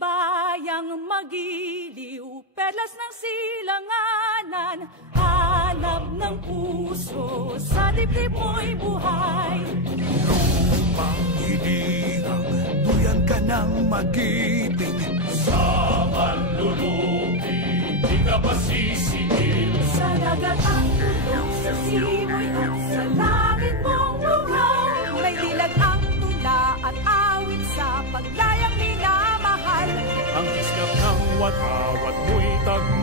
bayang magiliw, perlas ng silanganan, hanap ng puso, sa dibdib mo'y buhay. Lupang hinirang, duyan ka ng magiting, sa manlulupi, di ka pa sisigil. Sa dagat ang tulong, sa simoy at sa langit mong buhaw, may dilag ang tula at awit sa paglayang minamahal. Ang iskap ng watawat mo'y tagmamahal.